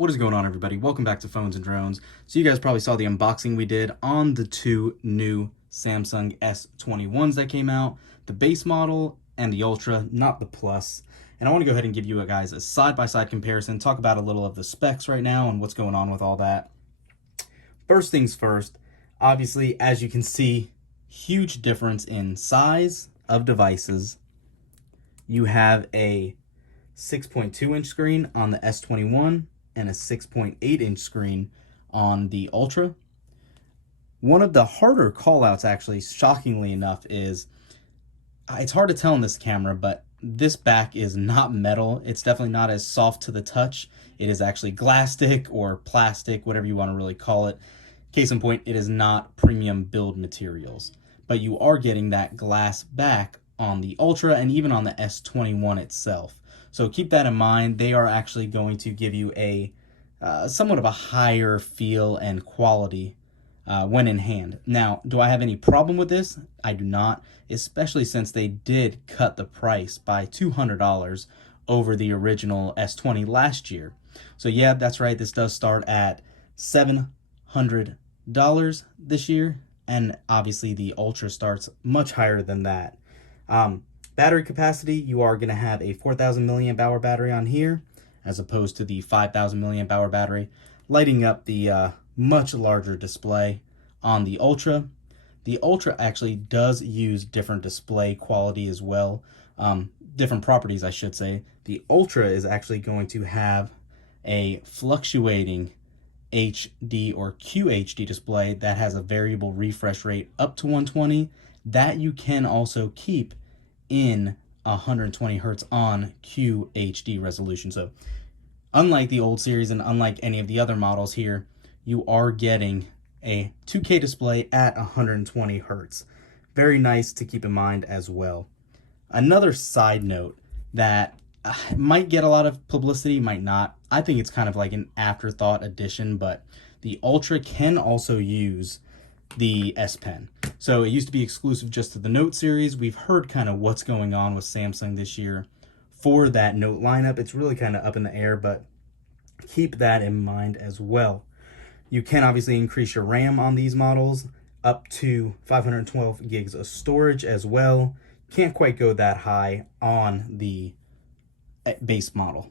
What is going on, everybody? Welcome back to Phones and Drones. So you guys probably saw the unboxing we did on the two new Samsung S21s that came out, the base model and the Ultra, not the Plus. And I want to go ahead and give you guys a side-by-side comparison, talk about a little of the specs right now and what's going on with all that. First things first, obviously, as you can see, huge difference in size of devices. You have a 6.2-inch screen on the S21 and a 6.8-inch screen on the Ultra. One of the harder callouts, actually, shockingly enough, is it's hard to tell in this camera, but this back is not metal. It's definitely not as soft to the touch. It is actually glastic or plastic, whatever you want to really call it. Case in point, it is not premium build materials, but you are getting that glass back on the Ultra and even on the S21 itself. So keep that in mind. They are actually going to give you a somewhat of a higher feel and quality when in hand. Now, do I have any problem with this? I do not, especially since they did cut the price by $200 over the original S20 last year. So yeah, that's right. This does start at $700 this year, and obviously the Ultra starts much higher than that. Battery capacity, you are going to have a 4,000 milliamp hour battery on here, as opposed to the 5,000 milliamp hour battery, lighting up the much larger display on the Ultra. The Ultra actually does use different display quality as well, different properties, I should say. The Ultra is actually going to have a fluctuating HD or QHD display that has a variable refresh rate up to 120 that you can also keep in 120 hertz on QHD resolution. So unlike the old series and unlike any of the other models here, you are getting a 2K display at 120 hertz. Very nice to keep in mind as well. Another side note that might get a lot of publicity, might not. I think it's kind of like an afterthought addition, but the Ultra can also use the S Pen. So it used to be exclusive just to the Note series. We've heard kind of what's going on with Samsung this year for that Note lineup. It's really kind of up in the air, but keep that in mind as well. You can obviously increase your RAM on these models up to 512 gigs of storage as well. Can't quite go that high on the base model.